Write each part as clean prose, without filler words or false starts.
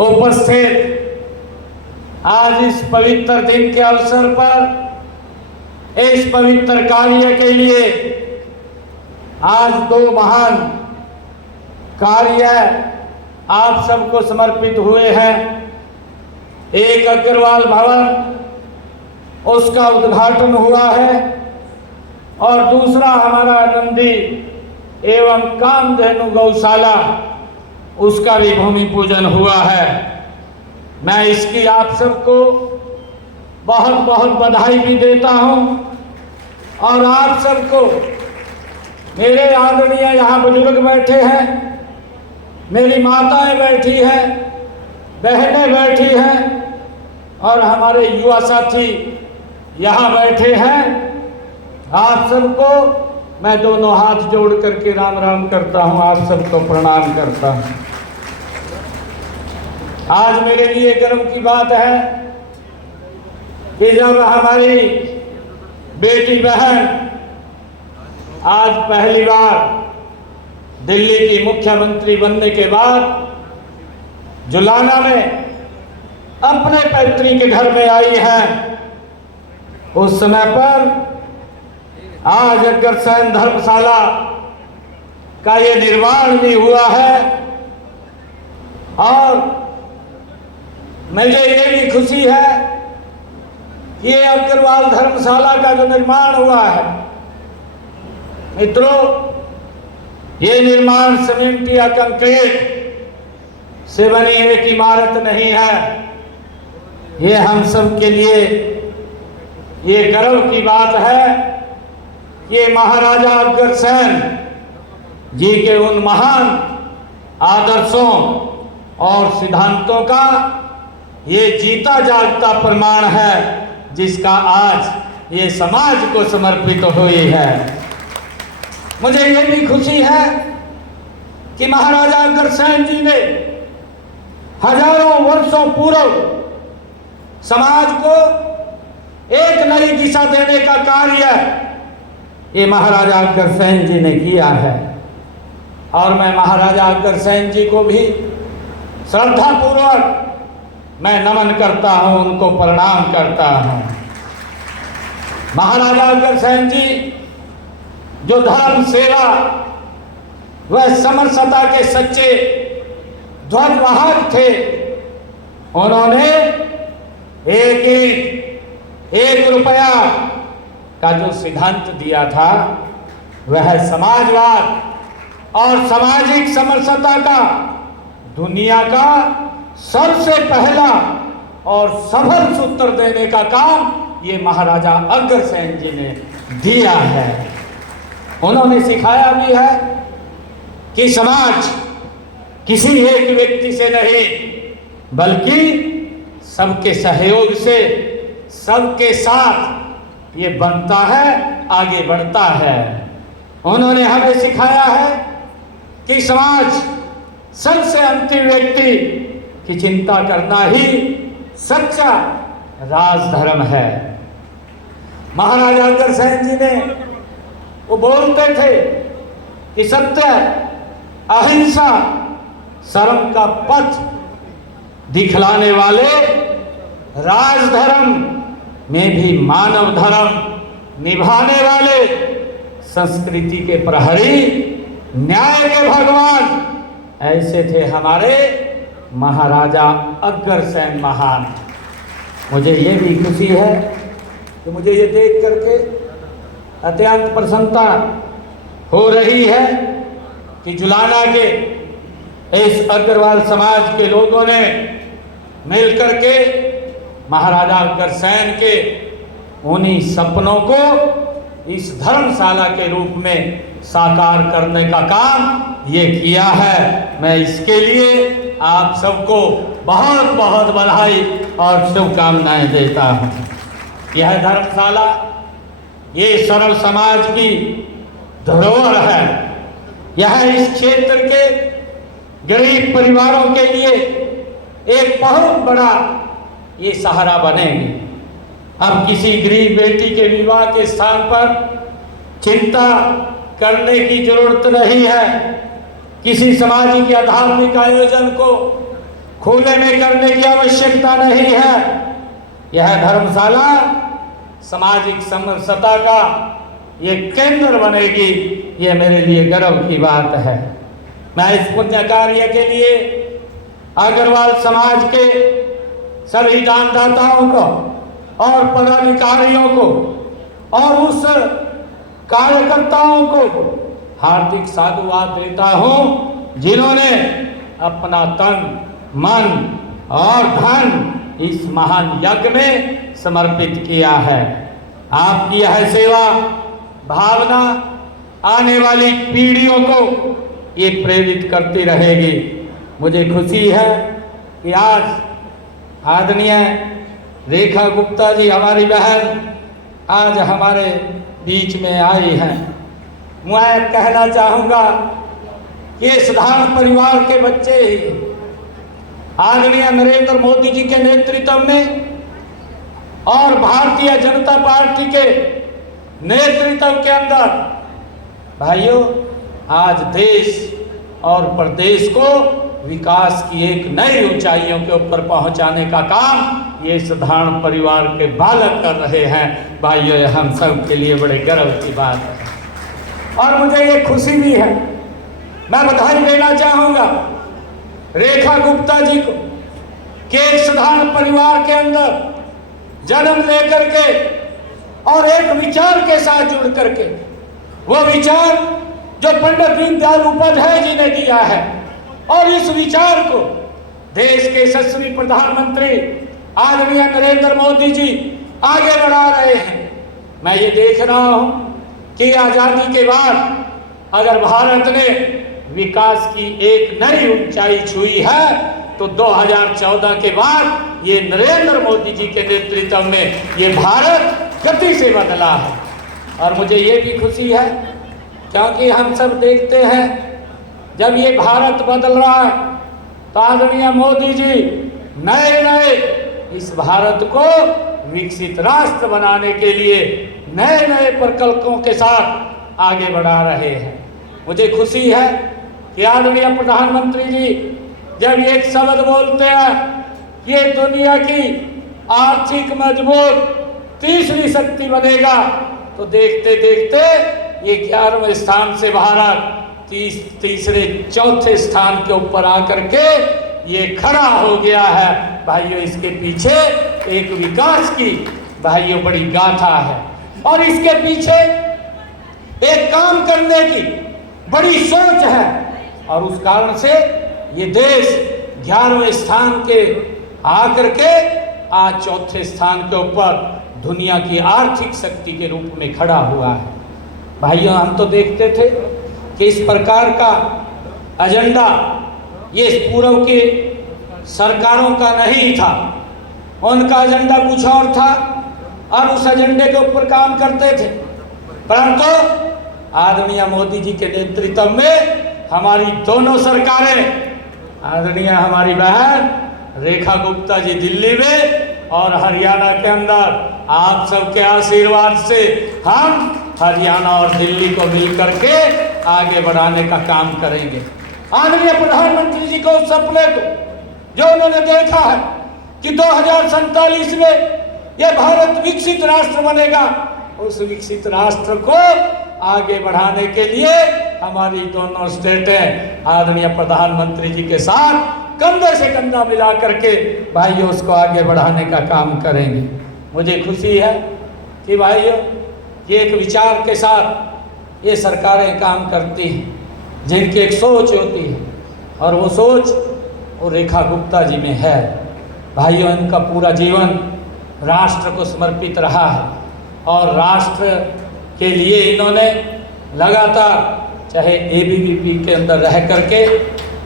उपस्थित आज इस पवित्र दिन के अवसर पर इस पवित्र कार्य के लिए आज दो महान कार्य आप सबको समर्पित हुए हैं। एक अग्रवाल भवन, उसका उद्घाटन हुआ है और दूसरा हमारा नंदी एवं कामधेनु गौशाला, उसका भी भूमि पूजन हुआ है। मैं इसकी आप सबको बहुत बहुत बधाई भी देता हूं और आप सबको, मेरे आदरणीय यहाँ बुजुर्ग बैठे हैं, मेरी माताएं बैठी हैं, बहनें बैठी हैं और हमारे युवा साथी यहाँ बैठे हैं, आप सबको मैं दोनों हाथ जोड़ करके राम राम करता हूँ, आप सबको प्रणाम करता हूँ। आज मेरे लिए गर्व की बात है कि जब हमारी बेटी बहन आज पहली बार दिल्ली की मुख्यमंत्री बनने के बाद जुलाना में अपने पैतृक घर में आई है, उस समय पर आज अग्रसेन धर्मशाला का ये निर्माण भी हुआ है और मुझे ये भी खुशी है कि ये अग्रवाल धर्मशाला का जो निर्माण हुआ है, मित्रों, ये निर्माण सीमेंट या कंक्रीट से बनी एक इमारत नहीं है। ये हम सब के लिए ये गर्व की बात है। ये महाराजा अग्रसेन जी के उन महान आदर्शों और सिद्धांतों का ये जीता जागता प्रमाण है, जिसका आज ये समाज को समर्पित हुई है। मुझे ये भी खुशी है कि महाराजा अग्रसेन जी ने हजारों वर्षों पूर्व समाज को एक नई दिशा देने का कार्य ये महाराजा अग्रसेन जी ने किया है और मैं महाराजा अग्रसेन जी को भी श्रद्धापूर्वक मैं नमन करता हूं, उनको प्रणाम करता हूं। महाराजा अग्रसेन जी जो धर्म, सेवा व समरसता के सच्चे ध्वजवाहक थे, उन्होंने एक रुपया का जो सिद्धांत दिया था वह समाजवाद और सामाजिक समरसता का दुनिया का सबसे पहला और सफल सूत्र देने का काम ये महाराजा अग्रसेन जी ने दिया है। उन्होंने सिखाया भी है कि समाज किसी एक व्यक्ति से नहीं बल्कि सबके सहयोग से, सबके साथ ये बनता है, आगे बढ़ता है। उन्होंने हमें सिखाया है कि समाज सबसे अंतिम व्यक्ति की चिंता करना ही सच्चा राजधर्म है। महाराजा अग्रसेन जी ने वो बोलते थे कि सत्य, अहिंसा, शर्म का पथ दिखलाने वाले राजधर्म में भी मानव धर्म निभाने वाले, संस्कृति के प्रहरी, न्याय के भगवान, ऐसे थे हमारे महाराजा अग्रसेन महान। मुझे ये भी खुशी है कि मुझे ये देख करके अत्यंत प्रसन्नता हो रही है कि जुलाना के इस अग्रवाल समाज के लोगों ने मिलकर के महाराजा अग्रसेन के उन्हीं सपनों को इस धर्मशाला के रूप में साकार करने का काम ये किया है। मैं इसके लिए आप सबको बहुत बहुत बधाई और शुभकामनाएं देता हूँ। यह धर्मशाला ये सरल समाज की धरोहर है। यह इस क्षेत्र के गरीब परिवारों के लिए एक बहुत बड़ा ये सहारा बनेगी। अब किसी गरीब बेटी के विवाह के स्थान पर चिंता करने की जरूरत नहीं है। किसी सामाजिक या धार्मिक आयोजन को खुले में करने की आवश्यकता नहीं है। यह धर्मशाला सामाजिक समरसता का ये केंद्र बनेगी, ये मेरे लिए गर्व की बात है। मैं इस पुण्य कार्य के लिए अग्रवाल समाज के सभी दानदाताओं को और पदाधिकारियों को और उस कार्यकर्ताओं को हार्दिक साधुवाद देता हूं, जिन्होंने अपना तन, मन और धन इस महान यज्ञ में समर्पित किया है। आपकी यह सेवा भावना आने वाली पीढ़ियों को ये प्रेरित करती रहेगी। मुझे खुशी है कि आज आदरणीय रेखा गुप्ता जी, हमारी बहन, आज हमारे बीच में आई हैं। मैं कहना चाहूँगा कि ये साधारण परिवार के बच्चे ही आदरणीय नरेंद्र मोदी जी के नेतृत्व में और भारतीय जनता पार्टी के नेतृत्व के अंदर भाइयों आज देश और प्रदेश को विकास की एक नई ऊंचाइयों के ऊपर पहुंचाने का काम ये साधारण परिवार के बालक कर रहे हैं। भाइयों, ये हम सब के लिए बड़े गर्व की बात है और मुझे ये खुशी भी है। मैं बधाई देना चाहूँगा रेखा गुप्ता जी को कि एक साधारण परिवार के अंदर जन्म लेकर के और एक विचार के साथ जुड़ करके, वो विचार जो पंडित दीनदयाल उपाध्याय जी ने दिया है, और इस विचार को देश के यशस्वी प्रधानमंत्री आदरणीय नरेंद्र मोदी जी आगे बढ़ा रहे हैं। मैं ये देख रहा हूं कि आजादी के बाद अगर भारत ने विकास की एक नई ऊंचाई छुई है तो 2014 के बाद ये नरेंद्र मोदी जी के नेतृत्व में ये भारत गति से बदला है। और मुझे ये भी खुशी है क्योंकि हम सब देखते हैं जब ये भारत बदल रहा है तो आदरणीय मोदी जी नए नए इस भारत को विकसित राष्ट्र बनाने के लिए नए नए प्रकल्पों के साथ आगे बढ़ा रहे हैं। मुझे खुशी है कि आदरणीय प्रधानमंत्री जी जब एक शब्द बोलते हैं, ये दुनिया की आर्थिक मजबूत तीसरी शक्ति बनेगा, तो देखते देखते ये 11वें स्थान से भारत तीसरे चौथे स्थान के ऊपर आकर के ये खड़ा हो गया है। भाइयों, इसके पीछे एक विकास की भाइयों बड़ी गाथा है और इसके पीछे एक काम करने की बड़ी सोच है और उस कारण से ये देश 11वें स्थान के आकर के आज चौथे स्थान के ऊपर दुनिया की आर्थिक शक्ति के रूप में खड़ा हुआ है। भाइयों, हम तो देखते थे कि इस प्रकार का एजेंडा ये पूर्व की सरकारों का नहीं था, उनका एजेंडा कुछ और था और उस एजेंडे के ऊपर काम करते थे। परंतु आदरणीय मोदी जी के नेतृत्व में हमारी दोनों सरकारें, आदरणीय हमारी बहन रेखा गुप्ता जी दिल्ली में और हरियाणा के अंदर, आप सबके आशीर्वाद से हम हरियाणा और दिल्ली को मिलकर के आगे बढ़ाने का काम करेंगे। आदरणीय प्रधानमंत्री जी को उस सपने को जो उन्होंने देखा है कि 2047 में यह भारत विकसित राष्ट्र बनेगा, उस विकसित राष्ट्र को आगे बढ़ाने के लिए हमारी दोनों स्टेटें आदरणीय प्रधानमंत्री जी के साथ कंधे से कंधा मिला करके भाइयों उसको आगे बढ़ाने का काम करेंगे। मुझे खुशी है कि भाइयों ये एक विचार के साथ ये सरकारें काम करती हैं, जिनकी एक सोच होती है और वो सोच वो रेखा गुप्ता जी में है। भाइयों, इनका पूरा जीवन राष्ट्र को समर्पित रहा है और राष्ट्र के लिए इन्होंने लगातार चाहे एबीवीपी के अंदर रह करके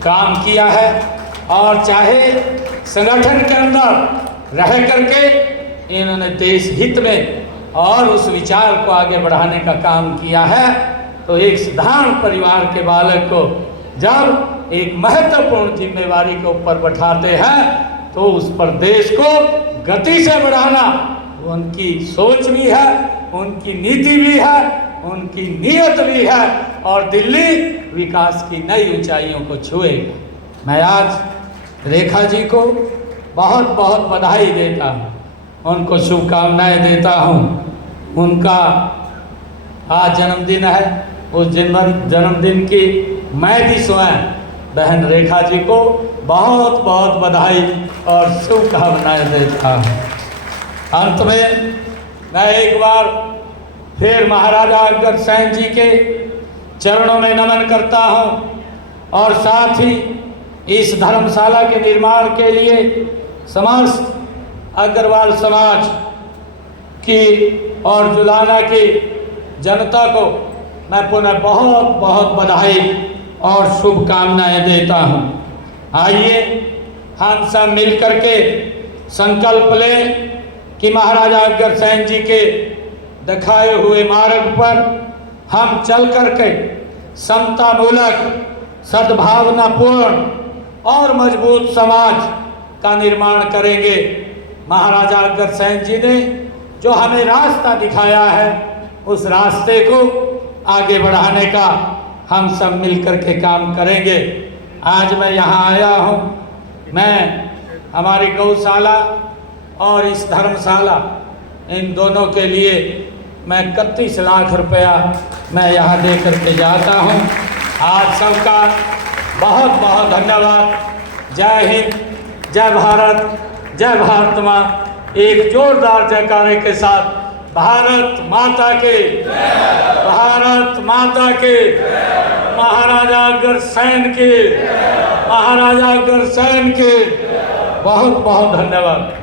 काम किया है और चाहे संगठन के अंदर रह करके इन्होंने देश हित में और उस विचार को आगे बढ़ाने का काम किया है। तो एक साधारण परिवार के बालक को जब एक महत्वपूर्ण जिम्मेवारी के ऊपर बैठाते हैं तो उस पर देश को गति से बढ़ाना उनकी सोच भी है, उनकी नीति भी है, उनकी नीयत भी है और दिल्ली विकास की नई ऊंचाइयों को छुएगा। मैं आज रेखा जी को बहुत बहुत बधाई देता हूँ, उनको शुभकामनाएं देता हूँ। उनका आज जन्मदिन है, उस जन्मदिन की मैं भी स्वयं बहन रेखा जी को बहुत बहुत बधाई और शुभकामनाएं देता हूँ। अंत में मैं एक बार फिर महाराजा अग्रसेन जी के चरणों में नमन करता हूँ और साथ ही इस धर्मशाला के निर्माण के लिए समस्त अग्रवाल समाज की और जुलाना की जनता को मैं पुनः बहुत बहुत बधाई और शुभकामनाएं देता हूं। आइए हम सब मिलकर के संकल्प लें कि महाराजा अग्रसेन जी के दिखाए हुए मार्ग पर हम चल करके समतामूलक, सद्भावनापूर्ण और मजबूत समाज का निर्माण करेंगे। महाराजा अग्रसेन जी ने जो हमें रास्ता दिखाया है, उस रास्ते को आगे बढ़ाने का हम सब मिलकर के काम करेंगे। आज मैं यहाँ आया हूँ, मैं हमारी गौशाला और इस धर्मशाला, इन दोनों के लिए मैं 31 लाख रुपया मैं यहाँ दे करके जाता हूँ। आप सबका बहुत बहुत धन्यवाद। जय हिंद, जय भारत, जय भारत माँ। एक जोरदार जयकारे के साथ भारत माता के, भारत माता के, महाराजा अग्रसेन के, महाराजा अग्रसेन के बहुत बहुत धन्यवाद।